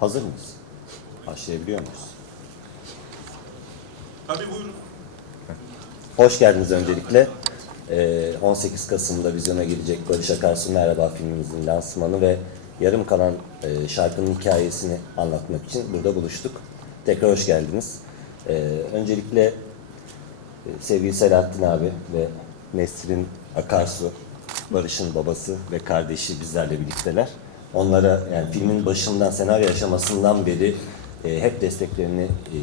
Hazır mıyız? Başlayabiliyor muyuz? Tabii buyurun. Hoş geldiniz öncelikle. Ee, 18 Kasım'da vizyona girecek Barış Akarsu Merhaba filmimizin lansmanı ve yarım kalan e, şarkının hikayesini anlatmak için burada buluştuk. Tekrar hoş geldiniz. Ee, öncelikle e, sevgili Selahattin abi ve Nesrin Akarsu, Barış'ın babası ve kardeşi bizlerle birlikteler. Onlara yani filmin başından, senaryo aşamasından beri e, hep desteklerini e,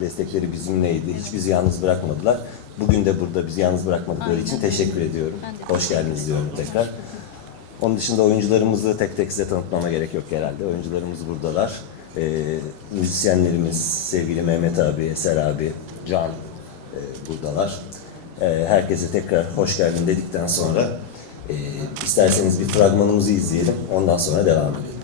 destekleri bizimleydi. Hiç bizi yalnız bırakmadılar. Bugün de burada bizi yalnız bırakmadıkları için teşekkür ediyorum. Hoş geldiniz diyorum tekrar. Onun dışında oyuncularımızı tek tek size tanıtmama gerek yok herhalde. Oyuncularımız buradalar. Ee, müzisyenlerimiz sevgili Mehmet abi, Eser abi, Can e, buradalar. Ee, herkese tekrar hoş geldin dedikten sonra e, isterseniz bir fragmanımızı izleyelim. Ondan sonra devam edelim.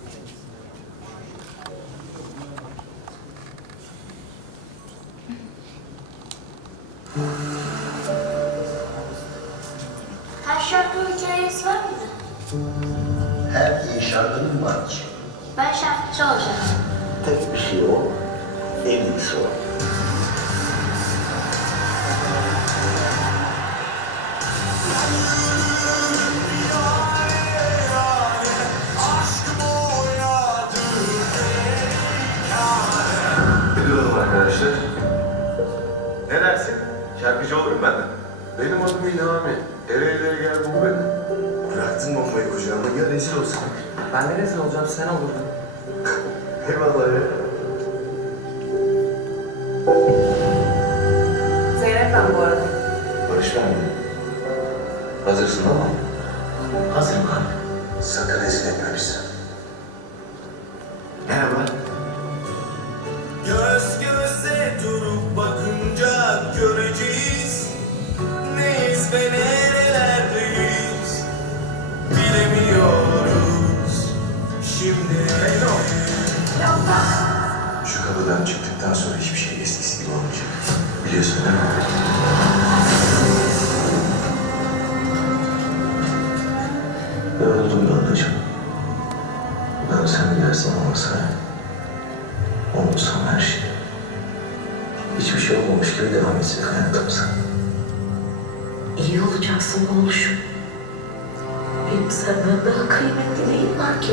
Bıraktın bombayı kucağıma gel rezil olsun. Ben de rezil olacağım, sen olurdun. Eyvallah ya. Zeynep ben bu arada. Barış ben mi? Hazırsın ama Hazırım abi. sakın rezil etme bizi. Unutsam her şeyi. Hiçbir şey olmamış gibi devam etsin hayatımıza. İyi olacaksın oğluşum. Benim senden daha kıymetli neyim var ki?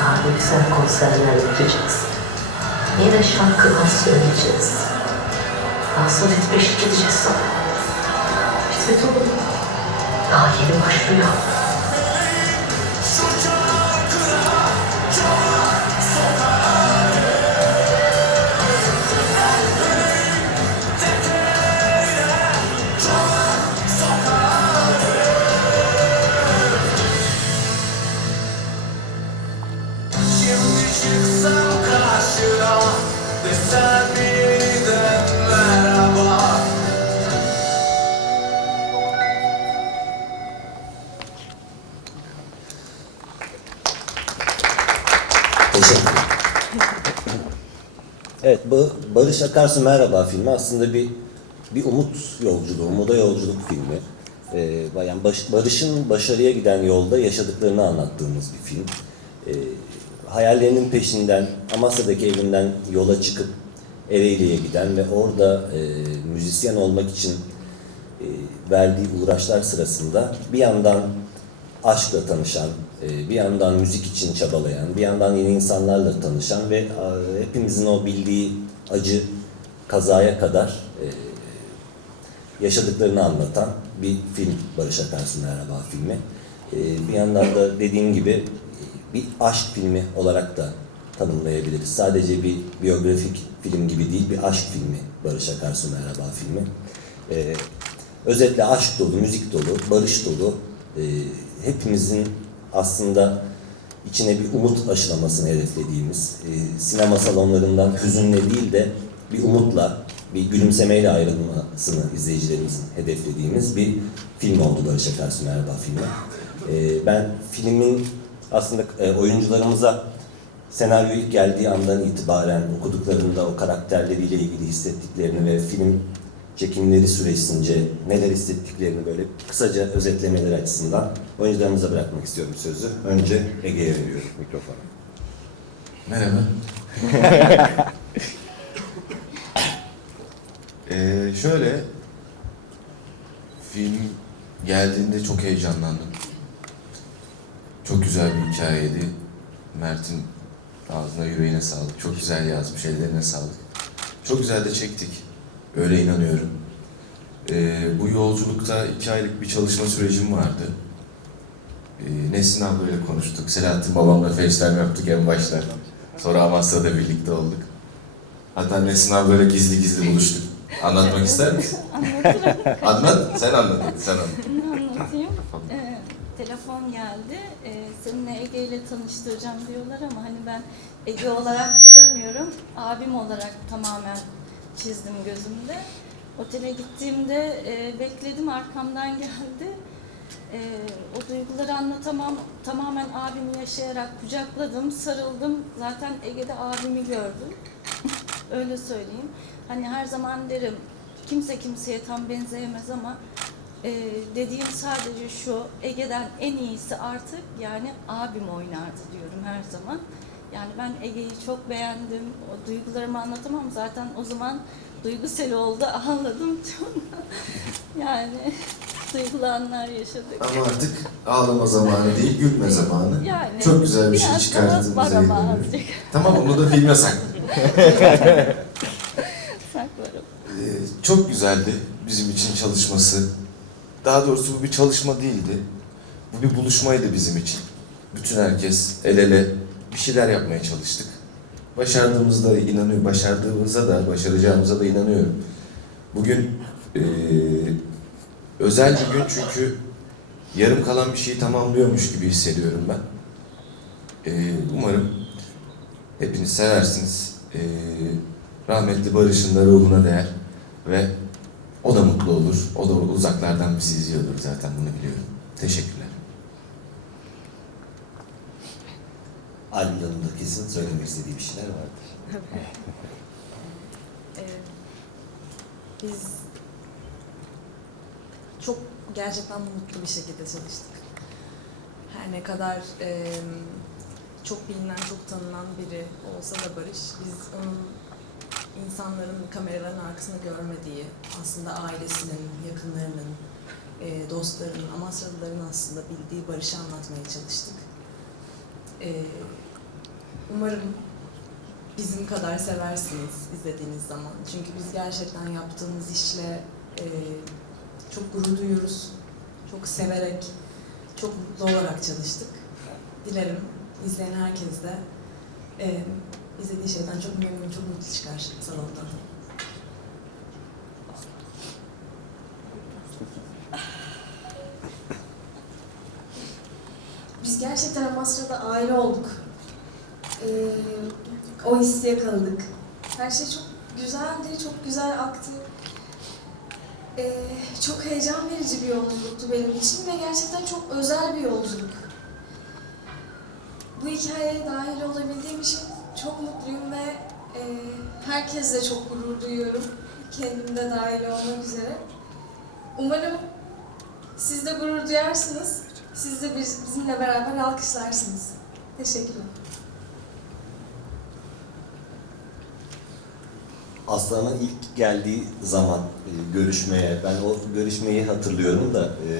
Daha güzel konserler yapacaksın. Yine şarkılar söyleyeceğiz. Sonra eşlik gideceğiz sana. Bitmedi oğlum. Daha yeni başlıyor. Evet, Barış Akarsu Merhaba filmi aslında bir bir umut yolculuğu, umuda yolculuk filmi. Ee, yani baş- Barış'ın başarıya giden yolda yaşadıklarını anlattığımız bir film. Ee, hayallerinin peşinden, Amasya'daki evinden yola çıkıp Ereğli'ye giden ve orada e, müzisyen olmak için e, verdiği uğraşlar sırasında bir yandan aşkla tanışan, bir yandan müzik için çabalayan, bir yandan yeni insanlarla tanışan ve e, hepimizin o bildiği acı kazaya kadar e, yaşadıklarını anlatan bir film Barış Akarsu Merhaba filmi. E, Bir yandan da dediğim gibi e, bir aşk filmi olarak da tanımlayabiliriz. Sadece bir biyografik film gibi değil, bir aşk filmi Barış Akarsu Merhaba filmi. E, Özetle aşk dolu, müzik dolu, barış dolu, hepimizin aslında içine bir umut aşılamasını hedeflediğimiz, e, sinema salonlarından hüzünle değil de bir umutla, bir gülümsemeyle ayrılmasını izleyicilerimizin hedeflediğimiz bir film oldu Barış Akarsu Merhaba filmi. E, ben filmin aslında e, oyuncularımıza senaryo ilk geldiği andan itibaren okuduklarında o karakterleriyle ilgili hissettiklerini ve film çekimleri süresince neler hissettiklerini böyle kısaca özetlemeleri açısından oyuncularımıza bırakmak istiyorum sözü. Önce Ege'ye veriyorum mikrofonu. Merhaba. ee, şöyle, film geldiğinde çok heyecanlandım. Çok güzel bir hikayeydi. Mert'in ağzına yüreğine sağlık. Çok güzel yazmış, ellerine sağlık. Çok güzel de çektik. Öyle inanıyorum. Ee, bu yolculukta iki aylık bir çalışma sürecim vardı. Ee, Nesin ablayla konuştuk. Selahattin babamla FaceTime yaptık en başta. Sonra Amasya'da birlikte olduk. Hatta Nesin ablayla gizli gizli buluştuk. Anlatmak ister misin? Anlatırım. Anlat, sen anlat. Sen anlat. Ne anlatayım? Ee, telefon geldi. Ee, seninle Ege ile tanıştıracağım diyorlar ama hani ben Ege olarak görmüyorum. Abim olarak tamamen çizdim gözümde. Otele gittiğimde e, bekledim arkamdan geldi. E, o duyguları anlatamam. Tamamen abimi yaşayarak kucakladım, sarıldım. Zaten Ege'de abimi gördüm. Öyle söyleyeyim. Hani her zaman derim kimse kimseye tam benzeyemez ama e, dediğim sadece şu Ege'den en iyisi artık yani abim oynardı diyorum her zaman. Yani ben Ege'yi çok beğendim. O duygularımı anlatamam. Zaten o zaman duygusel oldu. Ağladım yani duygulu anlar yaşadık. Ama artık ağlama zamanı değil, gülme zamanı. Yani Çok güzel bir şey biraz ama inanıyorum. azıcık. Tamam, onu da filme sak. Saklarım. Ee, çok güzeldi bizim için çalışması. Daha doğrusu bu bir çalışma değildi. Bu bir buluşmaydı bizim için. Bütün herkes el ele bir şeyler yapmaya çalıştık. Başardığımızda inanıyorum, başardığımıza da, başaracağımıza da inanıyorum. Bugün eee, özel bir gün çünkü yarım kalan bir şeyi tamamlıyormuş gibi hissediyorum ben. Eee, umarım hepiniz seversiniz. Eee, rahmetli Barış'ın da ruhuna değer ve o da mutlu olur. O da uzaklardan bizi izliyordur zaten bunu biliyorum. Teşekkürler. Albümlerinde kesin söylemek istediği bir şeyler vardır. Ee, biz çok gerçekten mutlu bir şekilde çalıştık. Her ne kadar e, çok bilinen, çok tanınan biri olsa da Barış, biz onun insanların kameraların arkasında görmediği, aslında ailesinin, yakınlarının, e, dostlarının, Amasyalıların aslında bildiği Barış'ı anlatmaya çalıştık. E, umarım bizim kadar seversiniz izlediğiniz zaman. Çünkü biz gerçekten yaptığımız işle e, çok gurur duyuyoruz. Çok severek, çok mutlu olarak çalıştık. Dilerim izleyen herkes de e, izlediği şeyden çok memnun, çok mutlu çıkar salondan. Biz gerçekten Amasra'da aile olduk. Ee, o hissi yakaladık. Her şey çok güzeldi, çok güzel aktı. Ee, çok heyecan verici bir yolculuktu benim için ve gerçekten çok özel bir yolculuk. Bu hikayeye dahil olabildiğim için çok mutluyum ve e, herkesle çok gurur duyuyorum. Kendim de dahil olmak üzere. Umarım siz de gurur duyarsınız. Siz de biz, bizimle beraber alkışlarsınız. Teşekkürler. Aslan'ın ilk geldiği zaman e, görüşmeye, ben o görüşmeyi hatırlıyorum da e,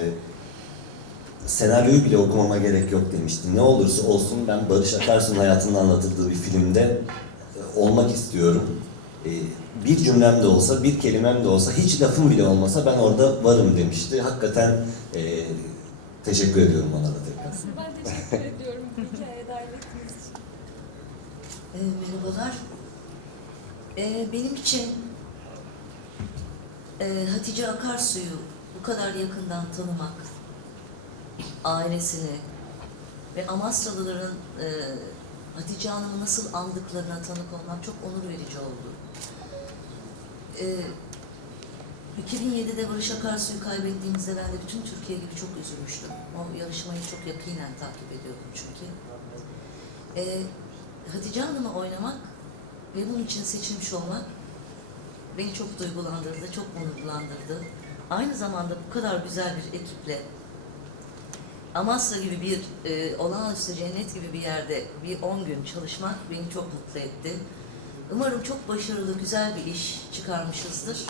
senaryoyu bile okumama gerek yok demişti. Ne olursa olsun ben Barış Akarsu'nun hayatının anlatıldığı bir filmde e, olmak istiyorum. E, bir cümlem de olsa, bir kelimem de olsa, hiç lafım bile olmasa ben orada varım demişti. Hakikaten e, teşekkür ediyorum ona da tekrar. Ben teşekkür ediyorum bu hikayeye ettiğiniz için. Ee, merhabalar. Ee, benim için e, Hatice Akarsu'yu bu kadar yakından tanımak, ailesini ve Amasralıların e, Hatice Hanım'ı nasıl andıklarına tanık olmak çok onur verici oldu. Ee, 2007'de Barış Akarsu'yu kaybettiğimizde ben de bütün Türkiye gibi çok üzülmüştüm. O yarışmayı çok yakinen takip ediyordum çünkü. Ee, Hatice Hanım'ı oynamak ve bunun için seçilmiş olmak beni çok duygulandırdı, çok onurlandırdı. Aynı zamanda bu kadar güzel bir ekiple Amasra gibi bir e, olağanüstü cennet gibi bir yerde bir 10 gün çalışmak beni çok mutlu etti. Umarım çok başarılı, güzel bir iş çıkarmışızdır.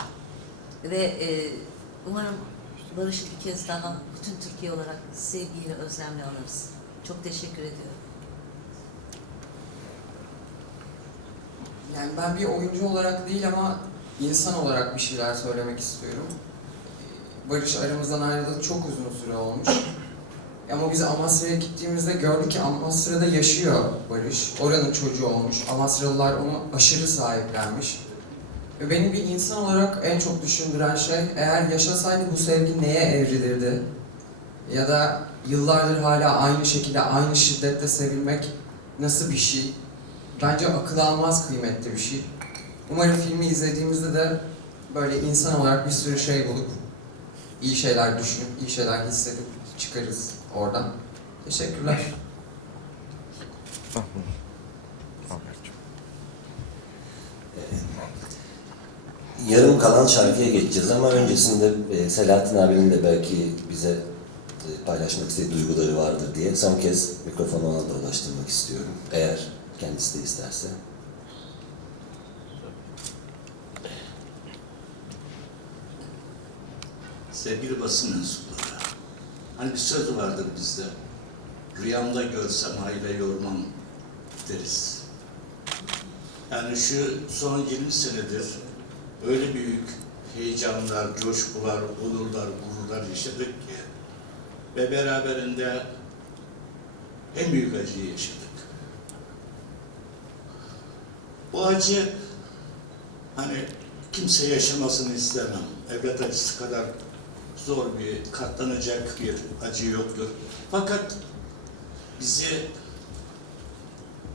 Ve e, umarım Barış'ı bir kez daha bütün Türkiye olarak sevgiyle, özlemle anarız. Çok teşekkür ediyorum. Yani ben bir oyuncu olarak değil ama insan olarak bir şeyler söylemek istiyorum. Barış aramızdan ayrılalı çok uzun süre olmuş. Ama biz Amasra'ya gittiğimizde gördük ki Amasra'da yaşıyor Barış. Oranın çocuğu olmuş. Amasralılar onu aşırı sahiplenmiş. Ve beni bir insan olarak en çok düşündüren şey eğer yaşasaydı bu sevgi neye evrilirdi? Ya da yıllardır hala aynı şekilde, aynı şiddetle sevilmek nasıl bir şey? Bence akıl almaz kıymetli bir şey. Umarım filmi izlediğimizde de böyle insan olarak bir sürü şey bulup iyi şeyler düşünüp, iyi şeyler hissedip çıkarız oradan. Teşekkürler. Yarım kalan şarkıya geçeceğiz ama öncesinde e, Selahattin abinin de belki bize e, paylaşmak istediği duyguları vardır diye son kez mikrofonu ona da ulaştırmak istiyorum. Eğer kendisi de isterse. Sevgili basın mensupları, hani bir söz vardır bizde, rüyamda görsem hayra yormam deriz. Yani şu son 20 senedir öyle büyük heyecanlar, coşkular, onurlar, gururlar yaşadık ki ve beraberinde en büyük acıyı yaşadık. Bu acı hani kimse yaşamasını istemem. Evlat acısı kadar zor bir, katlanacak bir acı yoktur. Fakat bizi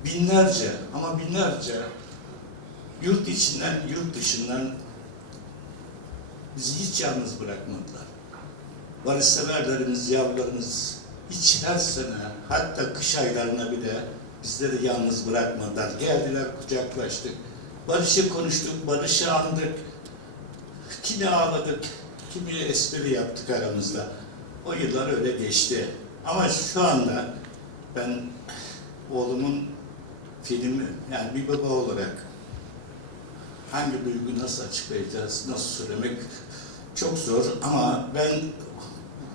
binlerce ama binlerce yurt içinden, yurt dışından bizi hiç yalnız bırakmadılar. Barışseverlerimiz, yavrularımız hiç her sene, hatta kış aylarına bile bizleri yalnız bırakmadılar. Geldiler, kucaklaştık. Barış'ı konuştuk, Barış'ı andık. Kimi ağladık, kimi espri yaptık aramızda. O yıllar öyle geçti. Ama şu anda ben oğlumun filmi, yani bir baba olarak hangi duygu nasıl açıklayacağız, nasıl söylemek çok zor ama ben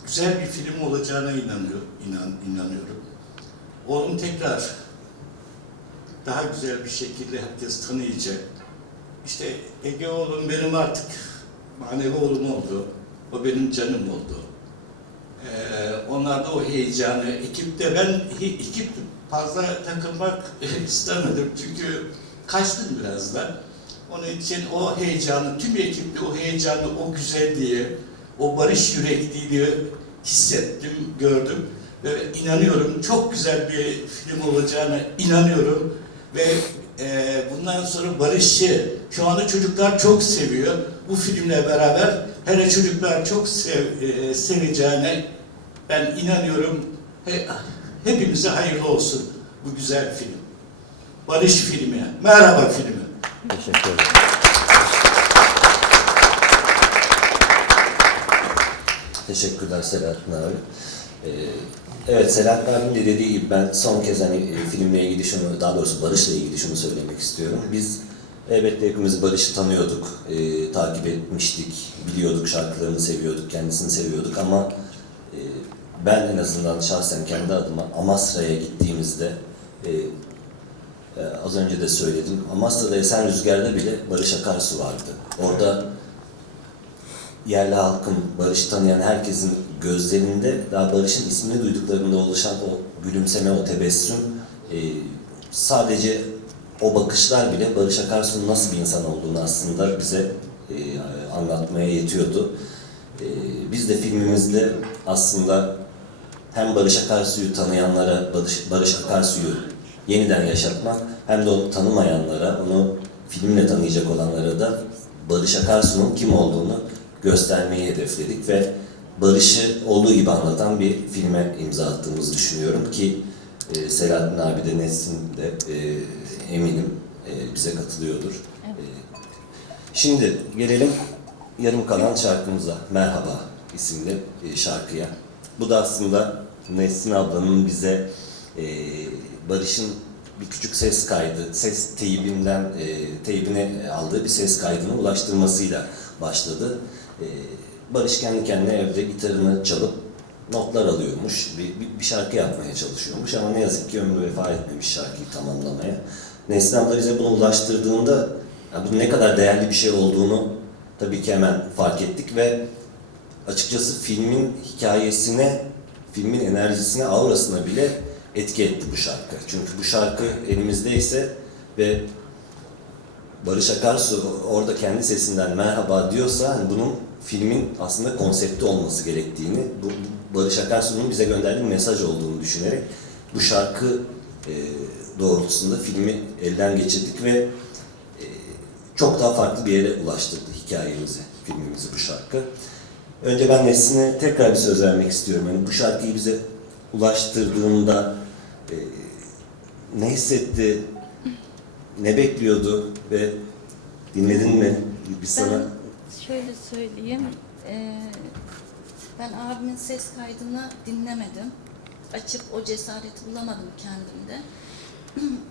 güzel bir film olacağına inanıyor, inan, inanıyorum. Oğlum tekrar daha güzel bir şekilde herkes tanıyacak. İşte Ege oğlum benim artık manevi oğlum oldu. O benim canım oldu. Ee, onlarda o heyecanı, ekipte ben ekip fazla takılmak istemedim çünkü kaçtım biraz da. Onun için o heyecanı, tüm ekipte o heyecanı, o güzelliği, o barış yürekliliği hissettim, gördüm. Ve inanıyorum çok güzel bir film olacağına inanıyorum. Ve e, bundan sonra barışı şu anda çocuklar çok seviyor. Bu filmle beraber hele çocuklar çok sev, e, seveceğine ben inanıyorum. He, hepimize hayırlı olsun bu güzel film. Barış filmi, merhaba filmi. Teşekkür ederim. Teşekkürler Selahattin abi. Ee, evet Selahattin abinin de dediği gibi ben son kez hani e, filmle ilgili şunu, daha doğrusu Barış'la ilgili şunu söylemek istiyorum. Biz elbette hepimiz Barış'ı tanıyorduk, e, takip etmiştik, biliyorduk, şarkılarını seviyorduk, kendisini seviyorduk ama e, ben en azından şahsen kendi adıma Amasra'ya gittiğimizde e, ee, az önce de söyledim. Amasra'da Esen Rüzgar'da bile Barış Akarsu vardı. Orada yerli halkın, Barış'ı tanıyan herkesin gözlerinde daha Barış'ın ismini duyduklarında oluşan o gülümseme, o tebessüm e, sadece o bakışlar bile Barış Akarsu'nun nasıl bir insan olduğunu aslında bize e, anlatmaya yetiyordu. E, biz de filmimizde aslında hem Barış Akarsu'yu tanıyanlara Barış, Barış Akarsu'yu yeniden yaşatmak hem de onu tanımayanlara, onu filmle tanıyacak olanlara da Barış Akarsu'nun kim olduğunu göstermeyi hedefledik ve Barış'ı olduğu gibi anlatan bir filme imza attığımızı düşünüyorum ki e, Selahattin abi de Nesin de e, eminim e, bize katılıyordur. E, Şimdi gelelim yarım kalan şarkımıza. Merhaba isimli e, şarkıya. Bu da aslında Nesrin ablanın bize e, Barış'ın bir küçük ses kaydı, ses teybinden, e, teybine aldığı bir ses kaydını ulaştırmasıyla başladı. E, Barış kendi kendine evde gitarını çalıp notlar alıyormuş, bir, bir, bir şarkı yapmaya çalışıyormuş ama ne yazık ki ömrü vefa etmemiş şarkıyı tamamlamaya. Nesrin abla bize bunu ulaştırdığında ya bunun ne kadar değerli bir şey olduğunu tabii ki hemen fark ettik ve açıkçası filmin hikayesine, filmin enerjisine, aurasına bile etki etti bu şarkı. Çünkü bu şarkı elimizdeyse ve Barış Akarsu orada kendi sesinden merhaba diyorsa hani bunun filmin aslında konsepti olması gerektiğini, bu Barış Akarsu'nun bize gönderdiği mesaj olduğunu düşünerek bu şarkı e, doğrultusunda filmi elden geçirdik ve e, çok daha farklı bir yere ulaştırdı hikayemizi, filmimizi bu şarkı. Önce ben Nesrin'e tekrar bir söz vermek istiyorum. Yani bu şarkıyı bize ulaştırdığında e, ne hissetti, ne bekliyordu ve dinledin mi? Biz sana Ben şöyle söyleyeyim. Ee, ben abimin ses kaydını dinlemedim. Açıp o cesareti bulamadım kendimde.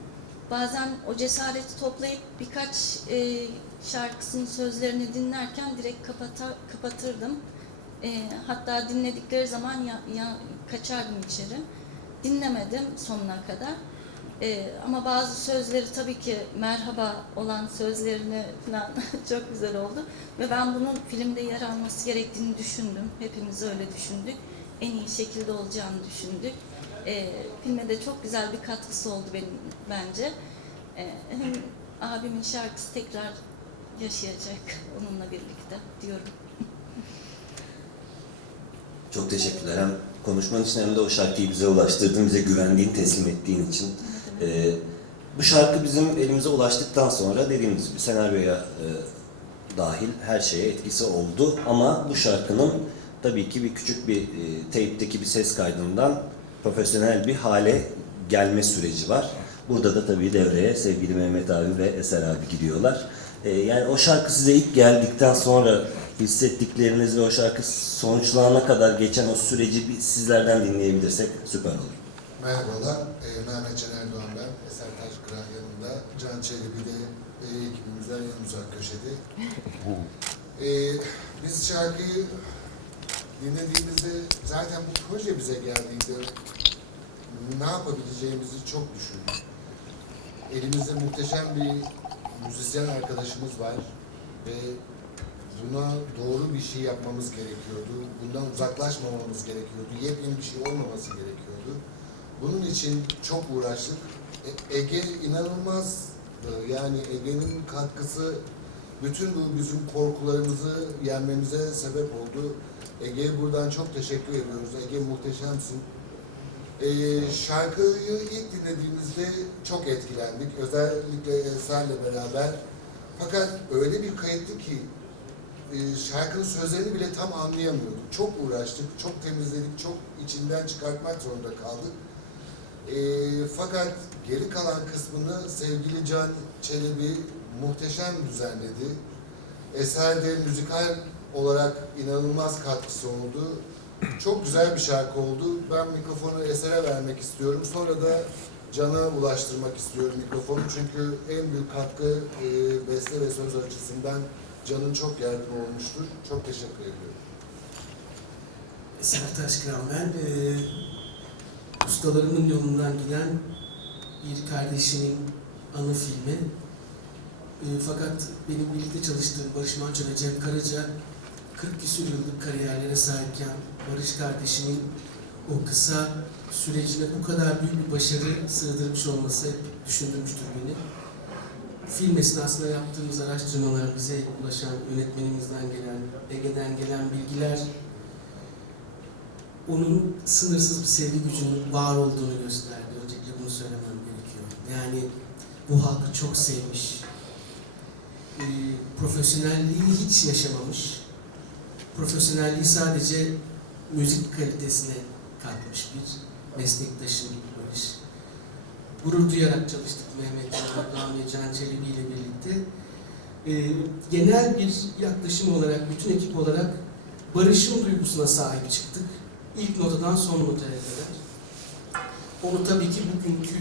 Bazen o cesareti toplayıp birkaç e, şarkısının sözlerini dinlerken direkt kapata, kapatırdım. E, hatta dinledikleri zaman ya, ya, kaçardım içeri. Dinlemedim sonuna kadar. E, ama bazı sözleri tabii ki merhaba olan sözlerini falan çok güzel oldu. Ve ben bunun filmde yer alması gerektiğini düşündüm. Hepimiz öyle düşündük. En iyi şekilde olacağını düşündük. E, filme de çok güzel bir katkısı oldu benim bence. E, hem abimin şarkısı tekrar yaşayacak onunla birlikte diyorum. çok teşekkürler. Hem konuşman için hem de o şarkıyı bize ulaştırdığın, bize güvendiğin, teslim ettiğin için. E, bu şarkı bizim elimize ulaştıktan sonra dediğimiz gibi senaryoya e, dahil her şeye etkisi oldu. Ama bu şarkının tabii ki bir küçük bir e, teypteki bir ses kaydından profesyonel bir hale gelme süreci var. Burada da tabii devreye sevgili Mehmet abi ve Eser abi giriyorlar. E, yani o şarkı size ilk geldikten sonra hissettikleriniz ve o şarkı sonuçlanana kadar geçen o süreci bir sizlerden dinleyebilirsek süper olur. Merhabalar, e, Mehmet Can Erdoğan ben. Eser Taşkıran yanında. Can Çelebi de e, ekibimizden en uzak köşede. E, biz şarkıyı dinlediğimizde zaten bu proje bize geldiğinde ne yapabileceğimizi çok düşündük. Elimizde muhteşem bir müzisyen arkadaşımız var ve buna doğru bir şey yapmamız gerekiyordu. Bundan uzaklaşmamamız gerekiyordu. Yepyeni bir şey olmaması gerekiyordu. Bunun için çok uğraştık. E- Ege inanılmaz e, yani Ege'nin katkısı bütün bu bizim korkularımızı yenmemize sebep oldu. Ege'ye buradan çok teşekkür ediyoruz. Ege muhteşemsin. Ee, şarkıyı ilk dinlediğimizde çok etkilendik. Özellikle Eser'le beraber. Fakat öyle bir kayıttı ki e, şarkının sözlerini bile tam anlayamıyorduk. Çok uğraştık, çok temizledik, çok içinden çıkartmak zorunda kaldık. E, fakat geri kalan kısmını sevgili Can Çelebi muhteşem düzenledi. Eserde müzikal olarak inanılmaz katkısı oldu. Çok güzel bir şarkı oldu. Ben mikrofonu Eser'e vermek istiyorum. Sonra da Can'a ulaştırmak istiyorum mikrofonu. Çünkü en büyük katkı e, beste ve söz açısından Can'ın çok yardımı olmuştur. Çok teşekkür ediyorum. Eser Taşkıran ben. Ee, ustalarımın yolundan giden bir kardeşimin anı filmi. Ee, fakat benim birlikte çalıştığım Barış Manço ve Cem Karaca 40 küsur yıllık kariyerlere sahipken Barış kardeşimin o kısa sürecine bu kadar büyük bir başarı sığdırmış olması hep düşündürmüştür beni. Film esnasında yaptığımız araştırmalar, bize ulaşan yönetmenimizden gelen, Ege'den gelen bilgiler onun sınırsız bir sevgi gücünün var olduğunu gösterdi. Öncelikle bunu söylemem gerekiyor. Yani bu halkı çok sevmiş. Ee, profesyonelliği hiç yaşamamış. Profesyonelliği sadece müzik kalitesine katmış bir meslektaşım Barış. Gurur duyarak çalıştık Mehmet Erdoğan ve Can Çelebi ile birlikte. e, genel bir yaklaşım olarak, bütün ekip olarak barışın duygusuna sahip çıktık. İlk notadan son notaya kadar. Onu tabii ki bugünkü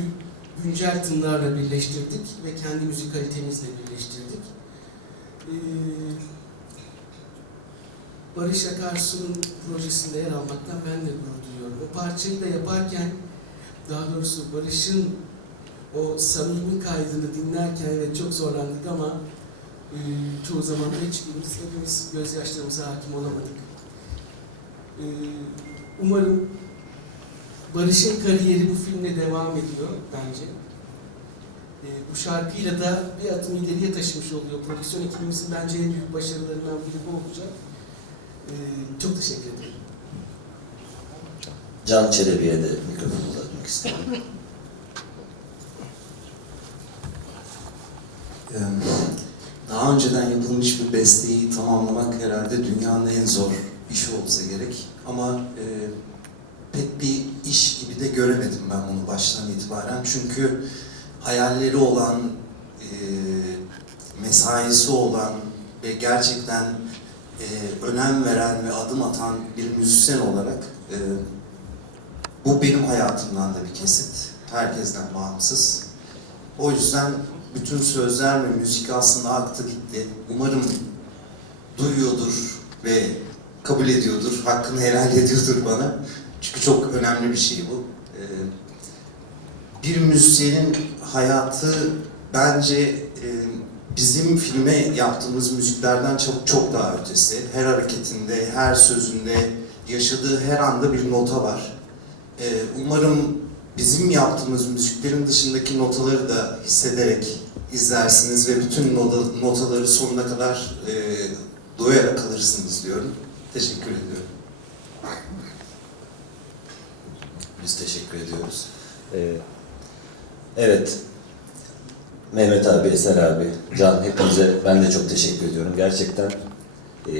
güncel tınlarla birleştirdik ve kendi müzikalitemizle birleştirdik. Ee, Barış Akarsu'nun projesinde yer almaktan ben de gurur duyuyorum. O parçayı da yaparken, daha doğrusu Barış'ın o samimi kaydını dinlerken evet çok zorlandık ama e, çoğu zaman hiçbirimiz hepimiz gözyaşlarımıza hakim olamadık. E, umarım Barış'ın kariyeri bu filmle devam ediyor bence. E, bu şarkıyla da bir adım ileriye taşımış oluyor. Prodüksiyon ekibimizin bence en büyük başarılarından biri bu olacak. E, çok teşekkür ederim. Can Çelebi'ye de mikrofonu uzatmak istedim. Ee, Daha önceden yapılmış bir besteyi tamamlamak herhalde dünyanın en zor işi olsa gerek. Ama e, pek bir iş gibi de göremedim ben bunu baştan itibaren. Çünkü hayalleri olan, e, mesaisi olan ve gerçekten e, önem veren ve adım atan bir müzisyen olarak e, bu benim hayatımdan da bir kesit. Herkesten bağımsız. O yüzden bütün sözler ve müzik aslında aktı gitti. Umarım duyuyordur ve kabul ediyordur, hakkını helal ediyordur bana. Çünkü çok önemli bir şey bu. Ee, bir müzisyenin hayatı bence e, bizim filme yaptığımız müziklerden çok çok daha ötesi. Her hareketinde, her sözünde, yaşadığı her anda bir nota var. Ee, umarım bizim yaptığımız müziklerin dışındaki notaları da hissederek izlersiniz ve bütün nota- notaları sonuna kadar e, doyarak alırsınız diyorum. Teşekkür ediyorum. Biz teşekkür ediyoruz. Ee, evet, Mehmet abi, Eser abi, Can hepinize ben de çok teşekkür ediyorum. Gerçekten e,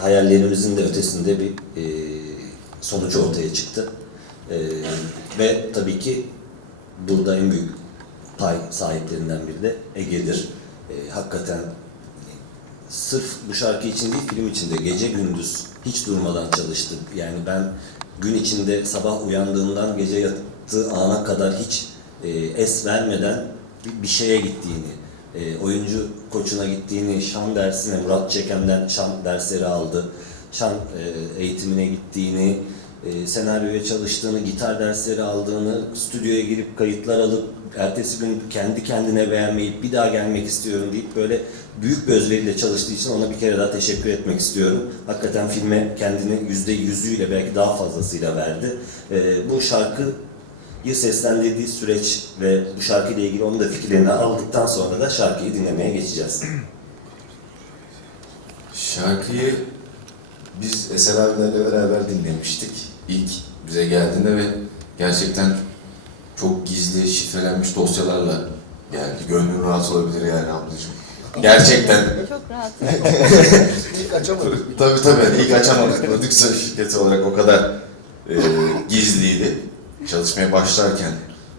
hayallerimizin de ötesinde bir e, sonuç ortaya çıktı. E, ve tabii ki burada en büyük pay sahiplerinden biri de Ege'dir. E, hakikaten sırf bu şarkı için değil, film için de gece gündüz hiç durmadan çalıştık. Yani ben gün içinde sabah uyandığından gece yattığı ana kadar hiç e, es vermeden bir, bir şeye gittiğini, e, oyuncu koçuna gittiğini, şan dersine, Murat Çekem'den şan dersleri aldı, şan e, eğitimine gittiğini, e, senaryoya çalıştığını, gitar dersleri aldığını, stüdyoya girip kayıtlar alıp ertesi gün kendi kendine beğenmeyip bir daha gelmek istiyorum deyip böyle büyük bir özveriyle çalıştığı için ona bir kere daha teşekkür etmek istiyorum. Hakikaten filme kendini yüzde yüzüyle belki daha fazlasıyla verdi. E, bu şarkıyı seslendirdiği süreç ve bu şarkıyla ilgili onun da fikirlerini aldıktan sonra da şarkıyı dinlemeye geçeceğiz. Şarkıyı biz Eser abilerle beraber dinlemiştik. İlk bize geldiğinde ve gerçekten çok gizli, şifrelenmiş dosyalarla geldi. Gönlün rahat olabilir yani ablacığım. Gerçekten. Çok rahat. İlk açamadık. tabii tabii ilk açamadık. Prodüksiyon şirketi olarak o kadar e, gizliydi. Çalışmaya başlarken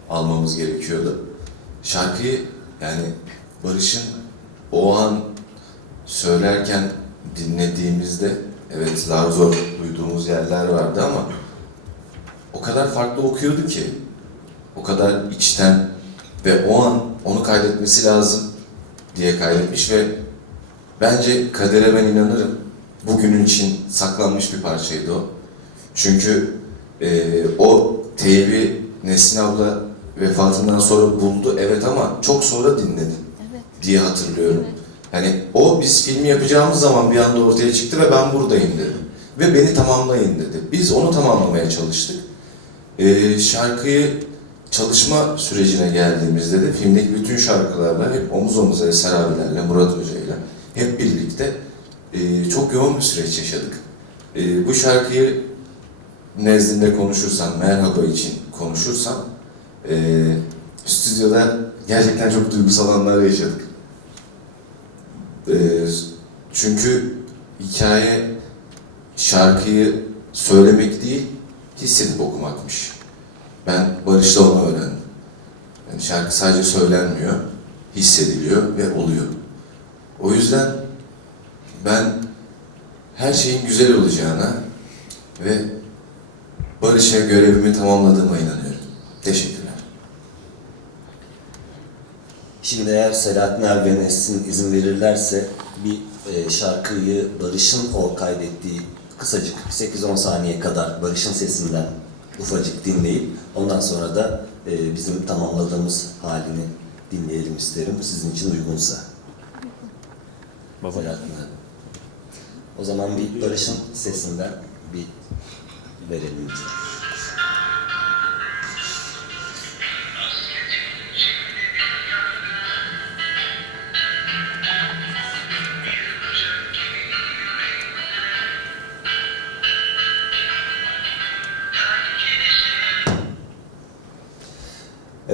almamız gerekiyordu. Şarkıyı yani Barış'ın o an söylerken dinlediğimizde evet zar zor duyduğumuz yerler vardı ama o kadar farklı okuyordu ki o kadar içten ve o an onu kaydetmesi lazım diye kaydetmiş ve bence kadere ben inanırım. Bugünün için saklanmış bir parçaydı o. Çünkü e, o teybi Nesin abla vefatından sonra buldu evet ama çok sonra dinledi diye hatırlıyorum. Hani o biz filmi yapacağımız zaman bir anda ortaya çıktı ve ben buradayım dedi. Ve beni tamamlayın dedi. Biz onu tamamlamaya çalıştık. Ee, şarkıyı çalışma sürecine geldiğimizde de filmdeki bütün şarkılarla hep omuz omuza Eser abilerle, Murat Hoca'yla hep birlikte e, çok yoğun bir süreç yaşadık. E, bu şarkıyı nezdinde konuşursam, merhaba için konuşursam e, stüdyoda gerçekten çok duygusal anlar yaşadık. E, çünkü hikaye şarkıyı söylemek değil, hissedip okumakmış. Ben Barış'ta onu öğrendim. Yani şarkı sadece söylenmiyor, hissediliyor ve oluyor. O yüzden ben her şeyin güzel olacağına ve Barış'a görevimi tamamladığıma inanıyorum. Teşekkürler. Şimdi eğer Selahattin abi ve Nesin izin verirlerse bir e, şarkıyı Barış'ın o kaydettiği kısacık 8-10 saniye kadar Barış'ın sesinden ufacık dinleyip ondan sonra da e, bizim tamamladığımız halini dinleyelim isterim sizin için uygunsa. Abi. O zaman bir Barış'ın sesinden bir verelim.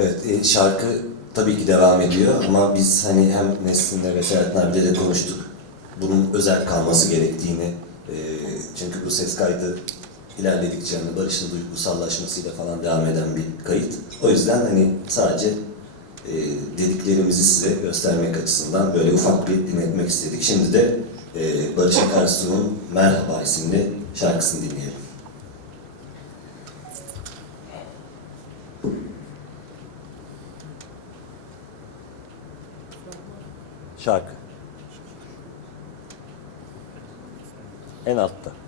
Evet, e, şarkı tabii ki devam ediyor ama biz hani hem Nesrin'le ve Selahattin abiyle de konuştuk. Bunun özel kalması gerektiğini, e, çünkü bu ses kaydı ilerledikçe hani Barış'ın duygusallaşmasıyla falan devam eden bir kayıt. O yüzden hani sadece e, dediklerimizi size göstermek açısından böyle ufak bir dinletmek istedik. Şimdi de e, Barış Akarsu'nun Merhaba isimli şarkısını dinleyelim. Şarkı. En altta.